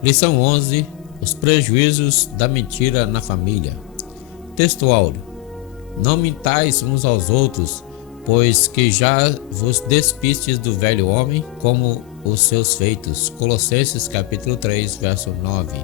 Lição 11: Os prejuízos da mentira na família. Texto áureo: Não mintais uns aos outros, pois que já vos despistes do velho homem como os seus feitos. Colossenses capítulo 3, verso 9.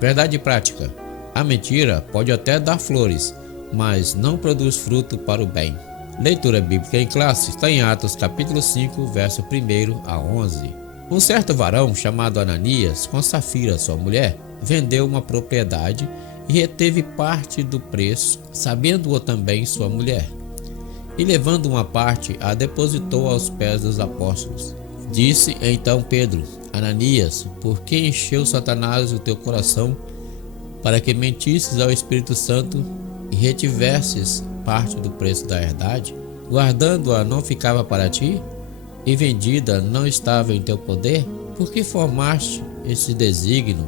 Verdade prática: a mentira pode até dar flores, mas não produz fruto para o bem. Leitura bíblica em classe está em Atos capítulo 5, verso 1 a 11. Um certo varão chamado Ananias, com Safira, sua mulher, vendeu uma propriedade e reteve parte do preço, sabendo-o também sua mulher. E levando uma parte, a depositou aos pés dos apóstolos. Disse então Pedro: Ananias, por que encheu Satanás o teu coração, para que mentisses ao Espírito Santo e retivesses parte do preço da herdade? Guardando-a não ficava para ti? E vendida não estava em teu poder? Por que formaste esse desígnio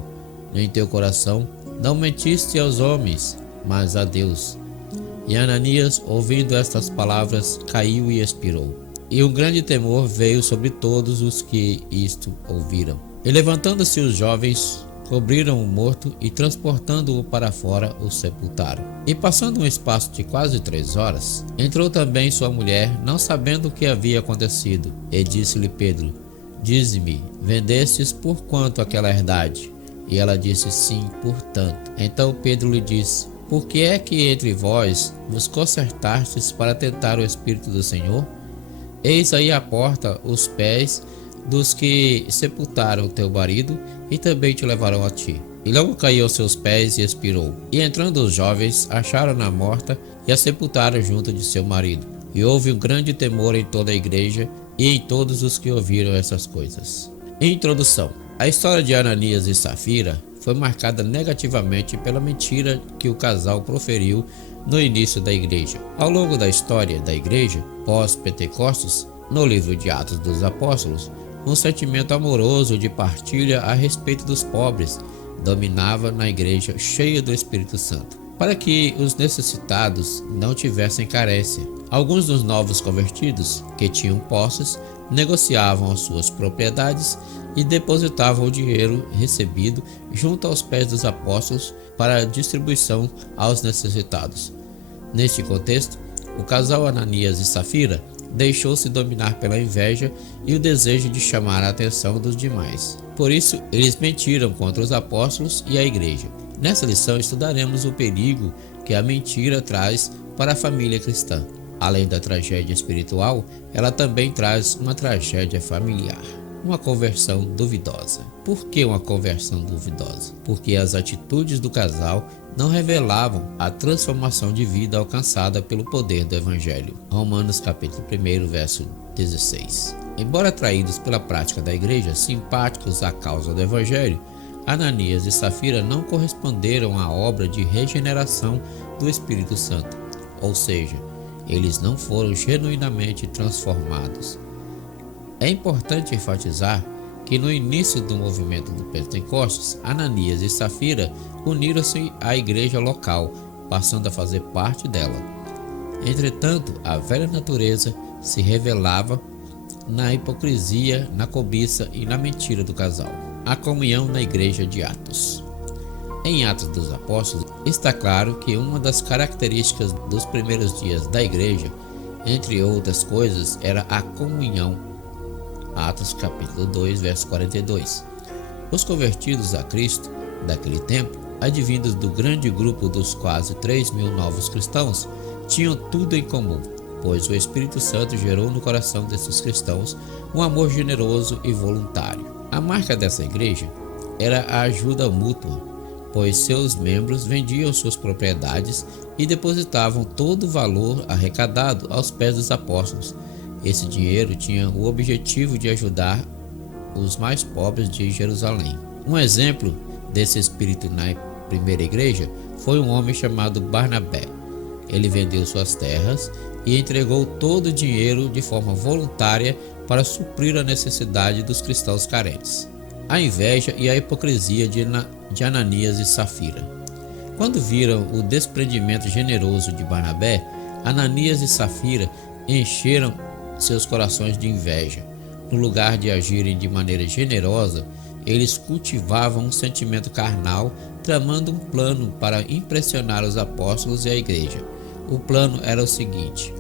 em teu coração? Não mentiste aos homens, mas a Deus. E Ananias, ouvindo estas palavras, caiu e expirou. E um grande temor veio sobre todos os que isto ouviram. E levantando-se os jovens, cobriram o morto e, transportando-o para fora, o sepultaram. E passando um espaço de quase 3 horas, entrou também sua mulher, não sabendo o que havia acontecido. E disse-lhe Pedro: Dize-me, vendestes por quanto aquela herdade? E ela disse: Sim, por tanto. Então Pedro lhe disse: Por que é que entre vós vos concertastes para tentar o Espírito do Senhor? Eis aí à porta os pés dos que sepultaram teu marido, e também te levarão a ti. E logo caiu aos seus pés e expirou. E entrando os jovens, acharam-na morta e a sepultaram junto de seu marido. E houve um grande temor em toda a igreja e em todos os que ouviram essas coisas. Introdução: a história de Ananias e Safira foi marcada negativamente pela mentira que o casal proferiu no início da igreja. Ao longo da história da igreja, pós-Pentecostes, no livro de Atos dos Apóstolos, um sentimento amoroso de partilha a respeito dos pobres dominava na igreja cheia do Espírito Santo, para que os necessitados não tivessem carência. Alguns dos novos convertidos, que tinham posses, negociavam as suas propriedades e depositavam o dinheiro recebido junto aos pés dos apóstolos para distribuição aos necessitados. Neste contexto, o casal Ananias e Safira deixou-se dominar pela inveja e o desejo de chamar a atenção dos demais. Por isso, eles mentiram contra os apóstolos e a igreja. Nessa lição, estudaremos o perigo que a mentira traz para a família cristã. Além da tragédia espiritual, ela também traz uma tragédia familiar. Uma conversão duvidosa. Por que uma conversão duvidosa? Porque as atitudes do casal não revelavam a transformação de vida alcançada pelo poder do Evangelho. Romanos capítulo 1, verso 16. Embora atraídos pela prática da igreja, simpáticos à causa do Evangelho, Ananias e Safira não corresponderam à obra de regeneração do Espírito Santo, ou seja, eles não foram genuinamente transformados. É importante enfatizar que no início do movimento do Pentecostes, Ananias e Safira uniram-se à igreja local, passando a fazer parte dela. Entretanto, a velha natureza se revelava na hipocrisia, na cobiça e na mentira do casal. A comunhão na igreja de Atos. Em Atos dos Apóstolos, está claro que uma das características dos primeiros dias da igreja, entre outras coisas, era a comunhão. Atos capítulo 2, verso 42. Os convertidos a Cristo daquele tempo, advindos do grande grupo dos quase 3.000 novos cristãos, tinham tudo em comum, pois o Espírito Santo gerou no coração desses cristãos um amor generoso e voluntário. A marca dessa igreja era a ajuda mútua, pois seus membros vendiam suas propriedades e depositavam todo o valor arrecadado aos pés dos apóstolos. Esse dinheiro tinha o objetivo de ajudar os mais pobres de Jerusalém. Um exemplo desse espírito na primeira igreja foi um homem chamado Barnabé. Ele vendeu suas terras e entregou todo o dinheiro de forma voluntária para suprir a necessidade dos cristãos carentes. A inveja e a hipocrisia de Ananias e Safira. Quando viram o desprendimento generoso de Barnabé, Ananias e Safira encheram seus corações de inveja. No lugar de agirem de maneira generosa Eles cultivavam um sentimento carnal, tramando um plano para impressionar os apóstolos e a igreja. O plano era o seguinte: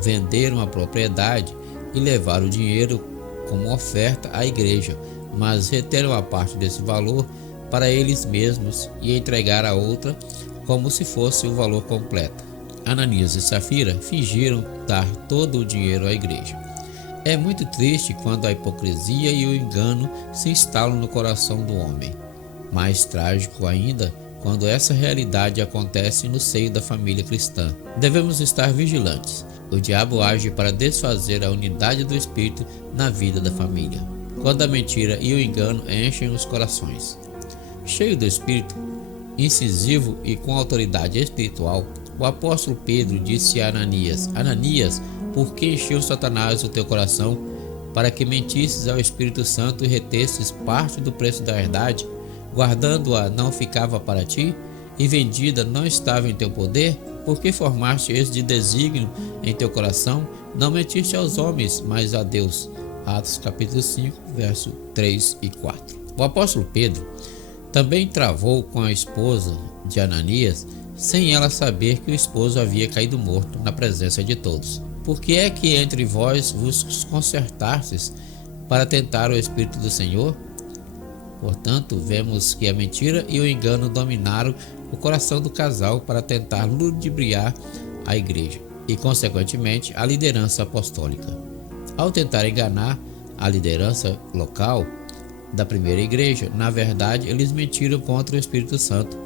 vender uma propriedade e levar o dinheiro como oferta à igreja, mas reter uma parte desse valor para eles mesmos e entregar a outra como se fosse o valor completo. Ananias e Safira fingiram dar todo o dinheiro à igreja. É muito triste quando a hipocrisia e o engano se instalam no coração do homem. Mais trágico ainda quando essa realidade acontece no seio da família cristã. Devemos estar vigilantes. O diabo age para desfazer a unidade do espírito na vida da família, quando a mentira e o engano enchem os corações. Cheio do espírito, incisivo e com autoridade espiritual, o apóstolo Pedro disse a Ananias: Ananias, por que encheu Satanás o teu coração, para que mentisses ao Espírito Santo e retesses parte do preço da verdade? Guardando-a não ficava para ti, e vendida não estava em teu poder? Por que formaste este desígnio em teu coração? Não mentiste aos homens, mas a Deus. Atos capítulo 5, verso 3 e 4. O apóstolo Pedro também travou com a esposa de Ananias, sem ela saber que o esposo havia caído morto na presença de todos. Por que é que entre vós vos concertastes para tentar o Espírito do Senhor? Portanto, vemos que a mentira e o engano dominaram o coração do casal para tentar ludibriar a igreja e, consequentemente, a liderança apostólica. Ao tentar enganar a liderança local da primeira igreja, na verdade, eles mentiram contra o Espírito Santo,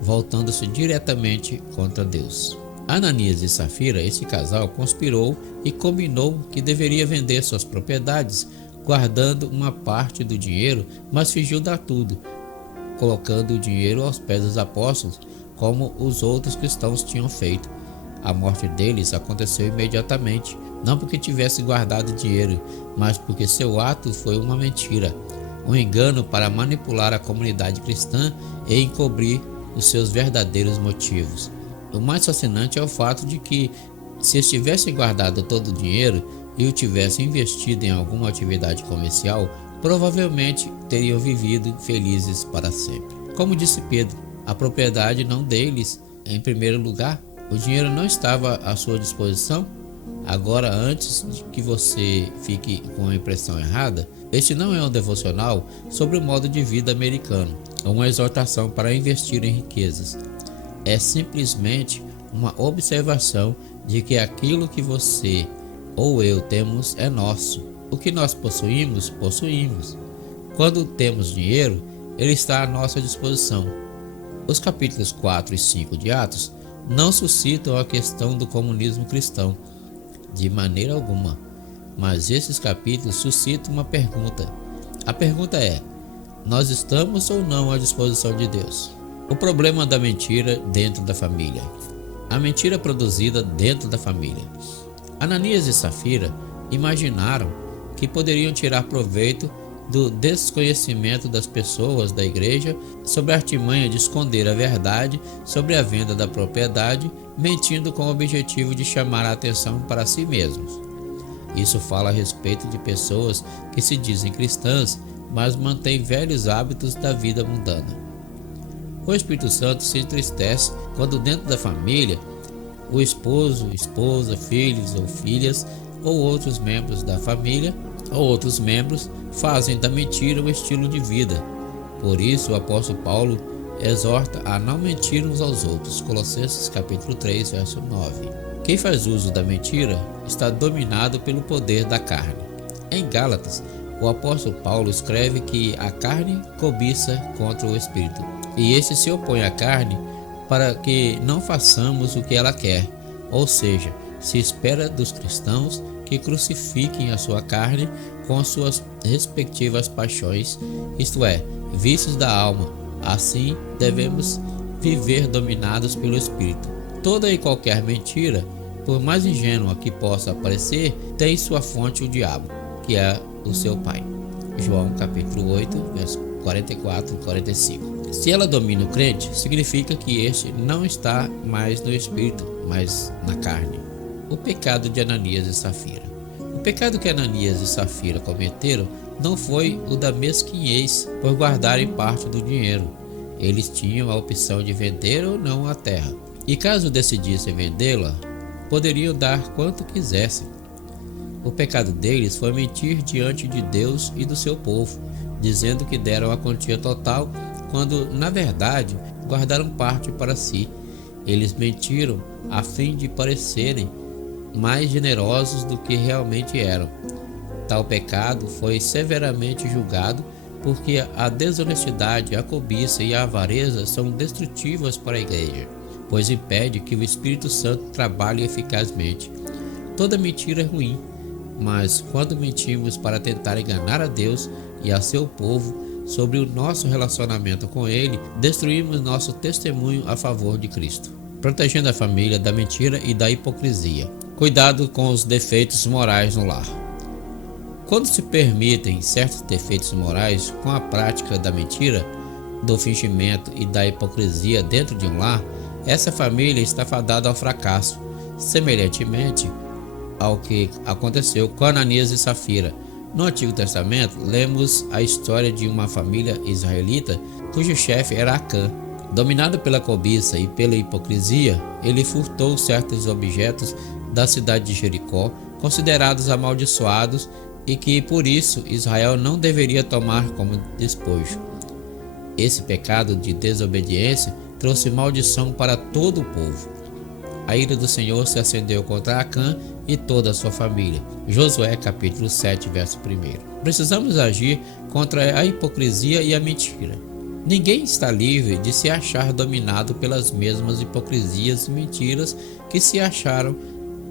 voltando-se diretamente contra Deus. Ananias e Safira, esse casal, conspirou e combinou que deveria vender suas propriedades, guardando uma parte do dinheiro, mas fingiu dar tudo, colocando o dinheiro aos pés dos apóstolos, como os outros cristãos tinham feito. A morte deles aconteceu imediatamente, não porque tivesse guardado dinheiro, mas porque seu ato foi uma mentira, um engano para manipular a comunidade cristã e encobrir os seus verdadeiros motivos. O mais fascinante é o fato de que, se eles tivessem guardado todo o dinheiro e o tivessem investido em alguma atividade comercial, provavelmente teriam vivido felizes para sempre. Como disse Pedro, a propriedade não deles em primeiro lugar. O dinheiro não estava à sua disposição. Agora, antes de que você fique com a impressão errada, este não é um devocional sobre o modo de vida americano, ou uma exortação para investir em riquezas. É simplesmente uma observação de que aquilo que você ou eu temos é nosso. O que nós possuímos, possuímos. Quando temos dinheiro, ele está à nossa disposição. Os capítulos 4 e 5 de Atos não suscitam a questão do comunismo cristão, de maneira alguma. Mas esses capítulos suscitam uma pergunta. A pergunta é: nós estamos ou não à disposição de Deus? O problema da mentira dentro da família. A mentira produzida dentro da família. Ananias e Safira imaginaram que poderiam tirar proveito do desconhecimento das pessoas da igreja sobre a artimanha de esconder a verdade sobre a venda da propriedade, mentindo com o objetivo de chamar a atenção para si mesmos. Isso fala a respeito de pessoas que se dizem cristãs, mas mantêm velhos hábitos da vida mundana. O Espírito Santo se entristece quando dentro da família o esposo, esposa, filhos ou filhas ou outros membros da família ou outros membros fazem da mentira um estilo de vida. Por isso o apóstolo Paulo exorta a não mentir uns aos outros. Colossenses capítulo 3, verso 9. Quem faz uso da mentira está dominado pelo poder da carne. Em Gálatas, o apóstolo Paulo escreve que a carne cobiça contra o espírito, e este se opõe à carne para que não façamos o que ela quer. Ou seja, se espera dos cristãos que crucifiquem a sua carne com as suas respectivas paixões, isto é, vícios da alma. Assim, devemos viver dominados pelo Espírito. Toda e qualquer mentira, por mais ingênua que possa parecer, tem sua fonte o diabo, que é o seu pai. João capítulo 8, versos 44 e 45. Se ela domina o crente, significa que este não está mais no Espírito, mas na carne. O pecado de Ananias e Safira. O pecado que Ananias e Safira cometeram não foi o da mesquinhez por guardarem parte do dinheiro. Eles tinham a opção de vender ou não a terra, e caso decidissem vendê-la, poderiam dar quanto quisessem. O pecado deles foi mentir diante de Deus e do seu povo, dizendo que deram a quantia total, quando, na verdade, guardaram parte para si. Eles mentiram a fim de parecerem mais generosos do que realmente eram. Tal pecado foi severamente julgado, porque a desonestidade, a cobiça e a avareza são destrutivas para a igreja, pois impede que o Espírito Santo trabalhe eficazmente. Toda mentira é ruim, mas quando mentimos para tentar enganar a Deus e a seu povo sobre o nosso relacionamento com Ele, destruímos nosso testemunho a favor de Cristo. Protegendo a família da mentira e da hipocrisia. Cuidado com os defeitos morais no lar. Quando se permitem certos defeitos morais com a prática da mentira, do fingimento e da hipocrisia dentro de um lar, essa família está fadada ao fracasso, semelhantemente ao que aconteceu com Ananias e Safira. No Antigo Testamento, lemos a história de uma família israelita cujo chefe era Acã. Dominado pela cobiça e pela hipocrisia, ele furtou certos objetos da cidade de Jericó, considerados amaldiçoados e que, por isso, Israel não deveria tomar como despojo. Esse pecado de desobediência trouxe maldição para todo o povo. A ira do Senhor se acendeu contra Acã e toda a sua família. Josué capítulo 7, verso 1. Precisamos agir contra a hipocrisia e a mentira. Ninguém está livre de se achar dominado pelas mesmas hipocrisias e mentiras que se acharam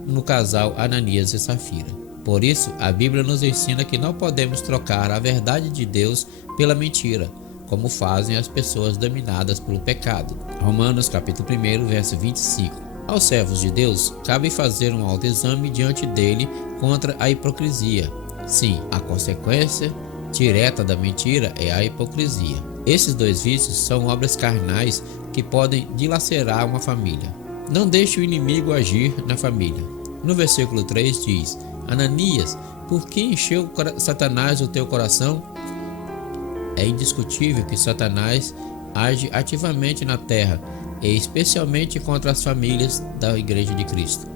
no casal Ananias e Safira. Por isso, a Bíblia nos ensina que não podemos trocar a verdade de Deus pela mentira, como fazem as pessoas dominadas pelo pecado. Romanos capítulo 1, verso 25. Aos servos de Deus, cabe fazer um autoexame diante dele contra a hipocrisia. Sim, a consequência direta da mentira é a hipocrisia. Esses dois vícios são obras carnais que podem dilacerar uma família. Não deixe o inimigo agir na família. No versículo 3 diz: Ananias, por que encheu Satanás o teu coração? É indiscutível que Satanás age ativamente na terra, e especialmente contra as famílias da Igreja de Cristo.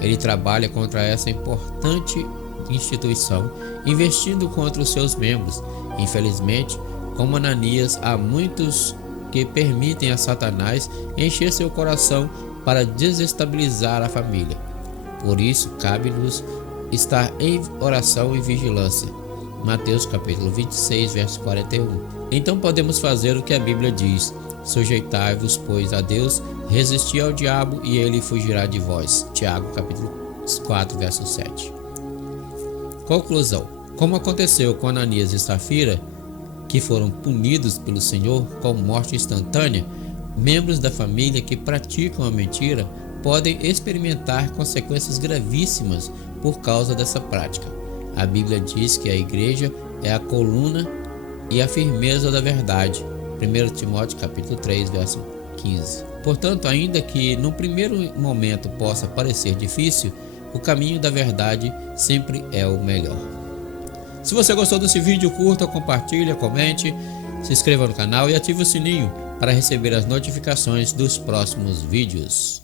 Ele trabalha contra essa importante instituição, investindo contra os seus membros. Infelizmente, como Ananias, há muitos que permitem a Satanás encher seu coração para desestabilizar a família. Por isso, cabe-nos estar em oração e vigilância. Mateus capítulo 26, verso 41. Então podemos fazer o que a Bíblia diz: sujeitai-vos, pois, a Deus, resisti ao diabo e ele fugirá de vós. Tiago capítulo 4, verso 7. Conclusão. Como aconteceu com Ananias e Safira, que foram punidos pelo Senhor com morte instantânea, membros da família que praticam a mentira podem experimentar consequências gravíssimas por causa dessa prática. A Bíblia diz que a igreja é a coluna e a firmeza da verdade. 1 Timóteo capítulo 3, verso 15. Portanto, ainda que no primeiro momento possa parecer difícil, o caminho da verdade sempre é o melhor. Se você gostou desse vídeo, curta, compartilhe, comente, se inscreva no canal e ative o sininho para receber as notificações dos próximos vídeos.